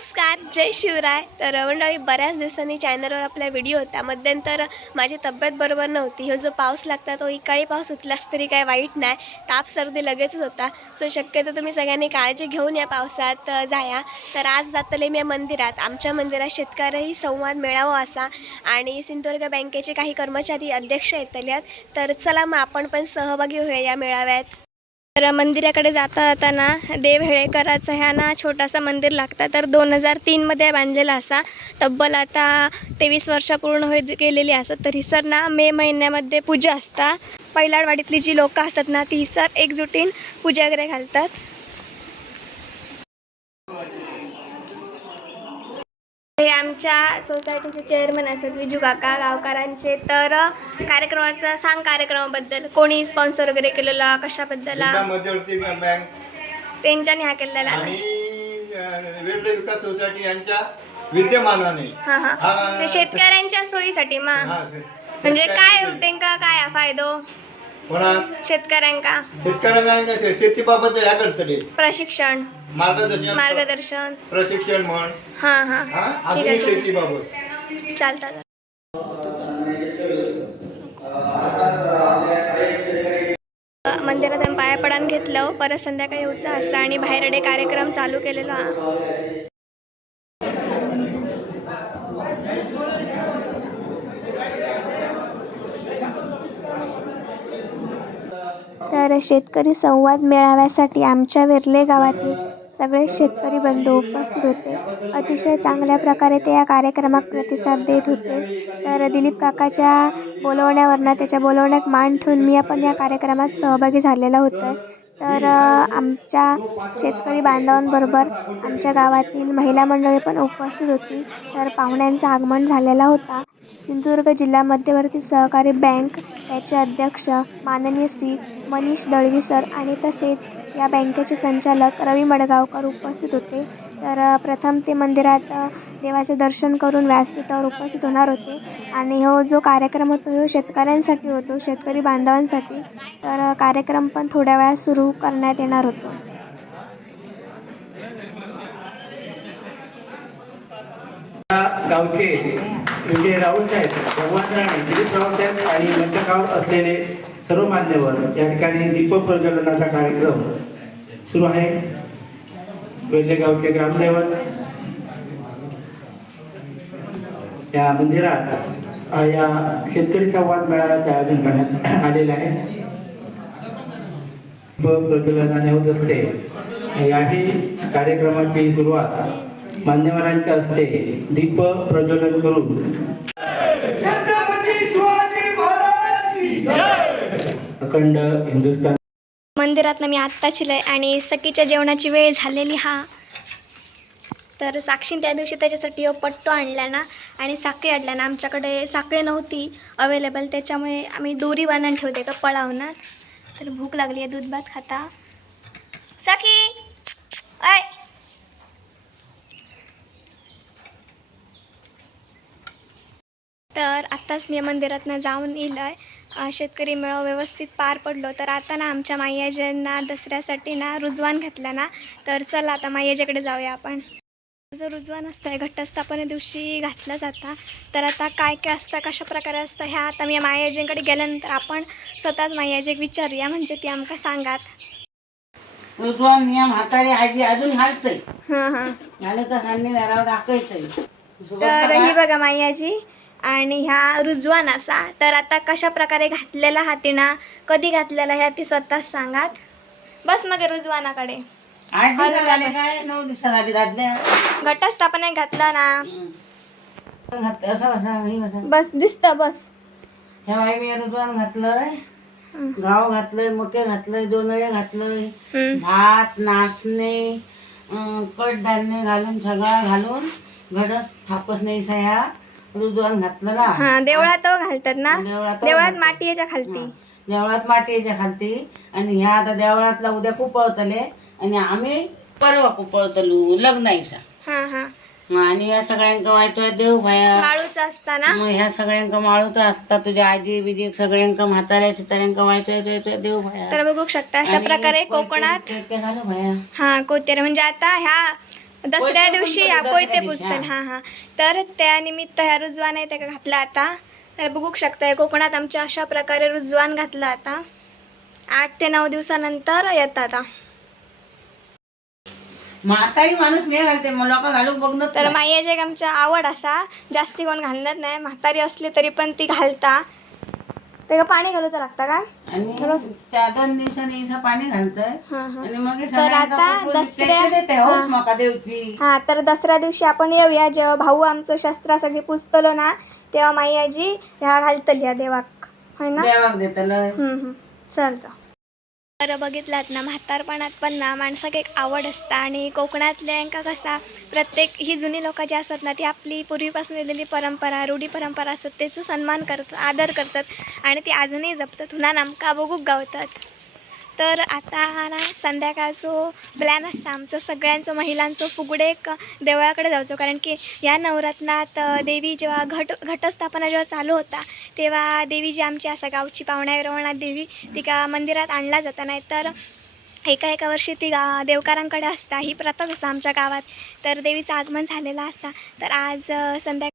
नमस्कार जय शिवराय. तर मंडळी बऱ्याच दिवसांनी चॅनलवर आपला व्हिडिओ होता. मध्यंतर माझी तब्येत बरोबर नव्हती. हो जो पाऊस लागता तो इकाळी पाऊस उठलास तरी काय वाईट नाही. ताप सर्दी लगेचच होता. सो शक्यतो तुम्ही सगळ्यांनी काळजी घेऊन या पावसात जाया. तर आज जातले मी मंदिरात. आमच्या मंदिरात शेतकरी संवाद मिळावा असा आणि सिंधुदुर्ग बँकेचे काही कर्मचारी अध्यक्ष येतल्यात. तर चला मग आपण पण सहभागी होऊया या मेळाव्यात. तर मंदिराकडे जाता जाताना देव हेळेकराचा ह्या ना छोटासा मंदिर लागता. तर दोन हजार तीनमध्ये बांधलेला असा. तब्बल आता तेवीस वर्ष पूर्ण होत गेलेली असत तर हिसर ना मे महिन्यामध्ये पूजा असता. पैलाडवाडीतली जी लोकं असतात ना ती हिसर एकजुटीन पूजा वगैरे घालतात. हे आमच्या सोसायटीचे चेअरमन असतात विजू काका गावकरांचे तर कार्यक्रमाचा सांग कार्यक्रमाबद्दल. कोणी स्पॉन्सर वगैरे केलेला कशाबद्दल? मध्यवर्ती बँक. त्यांच्याने हा केलेला आणि अं, विरुद्ध विकास सोसायटी यांच्या विद्यमानाने. हा हा. हा, ते शेतकऱ्यांच्या सोयीसाठी मा. हा, म्हणजे काय त्यांका काय हा फायदो? शेतकऱ्यांका. शेतकऱ्यांना शे- शेतीबाबत या करतले प्रशिक्षण. मार्गदर्शन मार्गदर्शन. प्रशिक्षण म्हण. हा हा. हा? ठीक आधुनिक आहे ठीक शेतीबाबत. आहे चालतं. मंदिरात आम्ही पाया पडान घेतलं परत संध्याकाळी येऊचं असं आणि बाहेरडे कार्यक्रम चालू केलेला. हा. तर शेतकरी संवाद मेळाव्यासाठी आमच्या वेर्ले गावातील सगळे शेतकरी बंधू उपस्थित होते. अतिशय चांगल्या प्रकारे ते या कार्यक्रमात प्रतिसाद देत होते. तर दिलीप काकाच्या बोलवण्यावरनं त्याच्या बोलवण्यात मान ठेवून मी आपण या कार्यक्रमात सहभागी झालेला होतं. तर आमच्या शेतकरी बांधवांबरोबर आमच्या गावातील महिला मंडळी पण उपस्थित होती. तर पाहुण्यांचं आगमन झालेला होता. सिंधुदुर्ग जिल्हा मध्यवर्ती सहकारी बँक याचे अध्यक्ष माननीय श्री मनीष दळवी सर आणि तसेच या बँकेचे संचालक रवी मडगावकर उपस्थित होते. तर प्रथम ते मंदिरात देवाचे दर्शन करून व्यासपीठावर उपस्थित होणार होते आणि हो जो कार्यक्रम होतो तो शेतकऱ्यांसाठी होतो शेतकरी बांधवांसाठी. तर कार्यक्रम पण थोड्या वेळात सुरू करण्यात येणार होतो. गावचे म्हणजे राऊत साहेब भगवान राणे दिलीप राऊत आहेत आणि मंचकावर असलेले सर्व मान्यवर या ठिकाणी दीपक प्रज्वलनाचा कार्यक्रम सुरू आहे. वेल्हे गावचे ग्रामदैवत या मंदिरात या शेतकरी संवाद मेळाव्याचे आयोजन करण्यात आलेले आहे. दीपक प्रज्वलनाने होत असते. याही कार्यक्रमाची सुरुवात मान्यवरांच्या हस्ते दीप प्रज्वलन करून छत्रपती शिवाजी महाराजांची अखंड हिंदुस्थान मंदिरात मी आत्ताची लय आणि सकीच्या जेवणाची वेळ झालेली हा. तर साक्षीन त्या दिवशी त्याच्यासाठी पट्टो आणला ना आणि साखळी आणल्या ना. आमच्याकडे साखळी नव्हती अवेलेबल त्याच्यामुळे आम्ही दोरी बांधून ठेवते का पळावणार. तर भूक लागली आहे दूध भात खाता. साखी! आय तर आत्ताच मी मंदिरातनं जाऊन येलं आहे शेतकरी मेळावा व्यवस्थित पार पडलो तर आता ना आमच्या मायाजींना दसऱ्यासाठी ना रुजवान घातला ना तर चला आता मायाजीकडे जाऊया आपण. जो रुजवान असतं आहे घटस्थापने दिवशी घातलं जाता. तर आता काय काय असतं कशा प्रकारे असतं ह्या आता मी मायाजींकडे गेल्यानंतर आपण स्वतःच मायाजीक विचारूया. म्हणजे ती आमका सांगात. रुजवान नियम हाताने आजी अजून घालतय. हां हां. घालत दारावर दाखवतय तर ही बघा मायाजी. आणि ह्या रुजवान असा तर आता कशा प्रकारे घातलेला हातीना कधी घातलेला ह्या? ती स्वतःच सांगात. बस मग रुजवानाकडे. घटस्थापना घातला ना. बसा ही दिसतं बस. ह्या बाई मी रुजवान घातलंय. गाव घातलंय मके घातलंय दोनळे घातलंय. भात नाचणे अं, कडधान्य घालून सगळा घालून घडस थापस नाही ह्या. रुजवान घातलं ना. हा देवळात घालतात ना? देवळात देवळात माती याच्या खालती. देवळात माती याच्या खालती. आणि ह्या आता देवळातला उद्या कुपळतले. आणि आम्ही परवा कुपळतलू हा हा. आणि या सगळ्यांका वायतोय देव भाया माळूचा असताना? मग ह्या सगळ्यांका माळूत असता तुझ्या आजी बिजी सगळ्यांका म्हाताऱ्या सिताऱ्यांका वायतोय येतोय देव भाया तर बघू शकता अशा प्रकारे कोकणात कोयते घालू भाया हा कोतेर म्हणजे आता ह्या दसऱ्या दिवशी दसऱ्या कोयते पुजतात हा. हां. तर त्यानिमित्त ह्या रुजवान आहे त्या घातला आता. तर बघू शकताय कोकणात आमच्या अशा प्रकारे रुजवान घातला आता. आठ ते नऊ दिवसानंतर येतात आता. म्हातारी माणूस नाही घालते लोक घालून बघणं तर मायाची एक आमच्या आवड असा जास्ती कोण घालणार नाही. म्हातारी असली तरी पण ती घालता. त्याला पाणी घालूचं लागतं का? आणि त्या दोन दिवसांनी असं पाणी घालतोय. हां हां. आणि मग हे तर सगळ्यांना आता दसऱ्या- पैसे देते हौस मका देवची हां तर दसऱ्या दिवशी आपण येऊया जेव्हा भाऊ आमचं शस्त्रासाठी पुजतलो ना तेव्हा माई आजी ह्या घालतली ह्या देवाक. होय ना? देवाक देतलं हम्म, हम्म. चालतं. तर बघितलात ना म्हातारपणात पण ना माणसाक एक आवड असता आणि कोकणातल्यांका कसा प्रत्येक ही जुनी लोक जी असतात ना ती आपली पूर्वीपासून येलेली परंपरा रूढी परंपरा असतात त्याचं सन्मान करतात आदर करतात आणि ती अजूनही जपतात. हुनान आमकां बघूक गावतात. तर आता ना संध्याकाळचं प्लॅन असतं आमचं सगळ्यांचं महिलांचं फुगडे क देवळाकडे जायचो. कारण की या नवरत्नात देवी जेव्हा घट घटस्थापना जेव्हा चालू होता तेव्हा देवी जी आमची असा गावची पाहुण्या रवणात देवी ती का मंदिरात आणला जाता नाही. तर एका एका वर्षी ती गा देवकारांकडे असता ही प्रथाच असा आमच्या गावात. तर देवीचं आगमन झालेलं असा. तर आज संध्याकाळ संध्या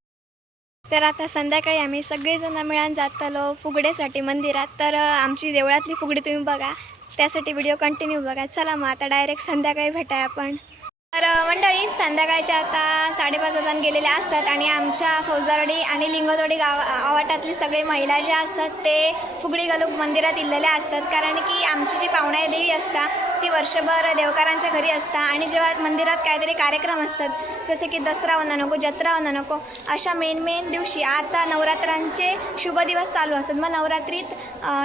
तर आता संध्याकाळी आम्ही सगळेजण मिळून जातलो फुगडेसाठी मंदिरात. तर आमची देवळातली फुगडी तुम्ही बघा. त्यासाठी व्हिडिओ कंटिन्यू बघा. चला मग आता डायरेक्ट संध्याकाळी भेटाय आपण. तर मंडळी संध्याकाळच्या आता साडेपाच वाजून गेलेल्या असतात आणि आमच्या फौजारडी आणि लिंगोदोडी गाव आवाटातली सगळे महिला ज्या असतात ते फुगडी घालूक मंदिरात इल्लेल्या असतात. कारण की आमची जी पाहुण्या देवी असता ती वर्षभर देवकारांच्या घरी असता आणि जेव्हा मंदिरात काहीतरी कार्यक्रम असतात जसे की दसरा होणं नको जत्रा होणं नको अशा मेन मेन दिवशी आता नवरात्रांचे शुभ दिवस चालू असतात. मग नवरात्रीत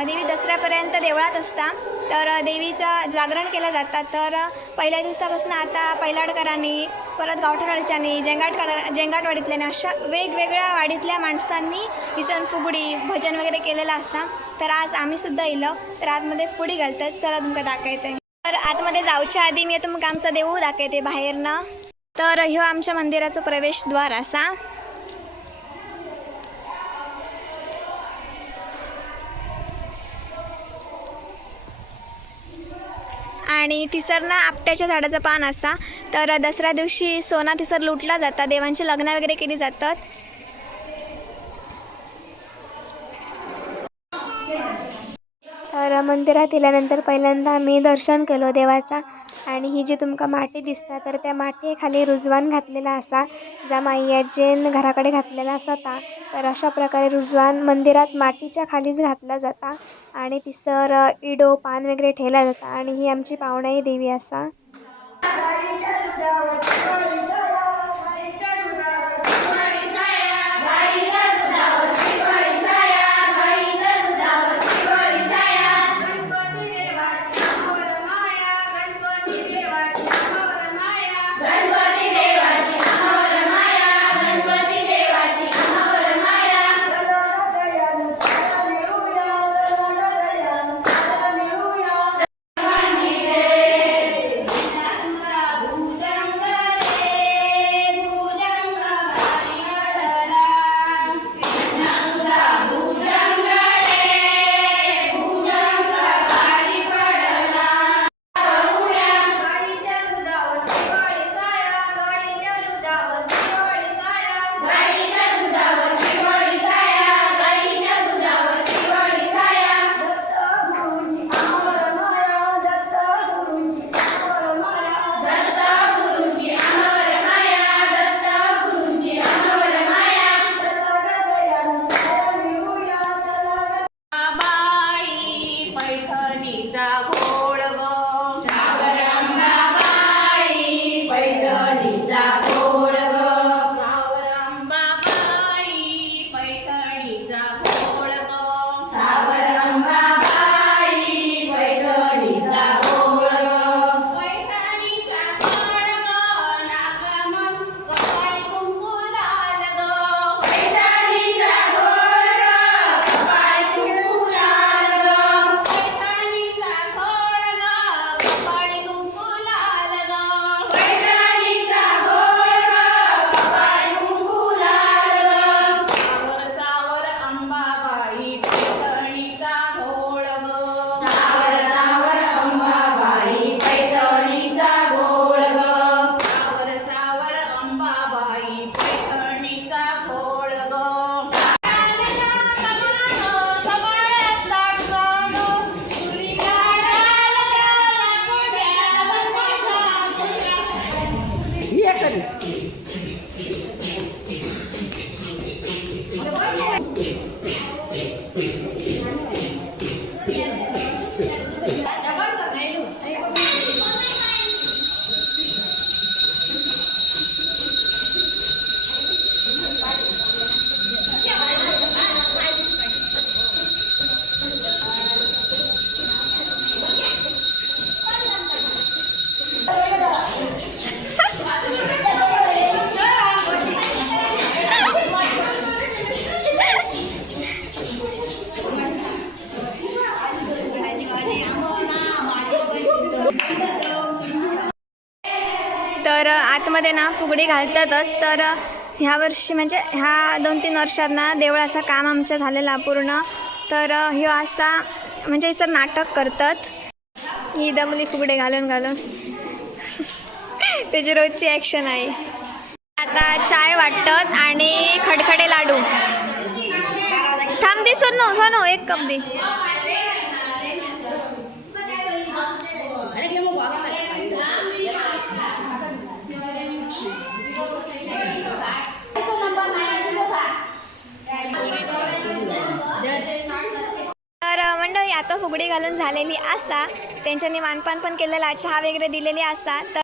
देवी दसऱ्यापर्यंत देवळात असता. तर देवीचं जागरण केलं जातं. तर पहिल्या दिवसापासून आता पैलाडकरांनी परत गावठणवाडीच्यानी जेंगाटकर जेंगाटवाडीतल्याने अशा वेगवेगळ्या वाडीतल्या माणसांनी ही सण फुगडी भजन वगैरे केलेलं असतं. तर आज आम्ही सुद्धा इलो. तर आतमध्ये फुगडी घालतात. चला तुमका दाखवते. तर आतमध्ये जाऊच्या आधी मी तुमका आमचा देऊ दाखवते बाहेरनं. तर ह्यो आमच्या मंदिराचं प्रवेशद्वार असा. आणि तिसरना आपट्याच्या झाडाचं पान असा. तर दसऱ्या दिवशी सोना तिसर लुटला जातात देवांची लग्न वगैरे केली जातात. तर मंदिरात गेल्यानंतर पहिल्यांदा आम्ही दर्शन केलं देवाचा. आणि ही जी तुमका माटी दिसता तर त्या माती खाली रुजवान घातलेला असा जा माईयाजेन घराकडे घातलेला आसा ता तर अशा प्रकारे रुजवान मंदिरात मातीच्या खालीच घातला जाता आणि तिसर इडो पान वगैरे ठेवला जाता. आणि ही आमची पावणाई देवी असा. साडी घालतातच तर ह्या वर्षी म्हणजे ह्या दोन तीन वर्षात ना देवळाचं काम आमचं झालेलं पूर्ण तर ह्यो असा म्हणजे सर नाटक करतात. ही दमली फुगडे घालून घालून. त्याची रोजची ॲक्शन आहे. आता चाय वाटतात आणि खडखडे लाडू. थांब दे सोनो सोनो एक कप दे तर मंडळी आता फुगडी घालून झालेली असा त्यांच्यानी मानपान पण केलेला चहा वगैरे दिलेली असा तर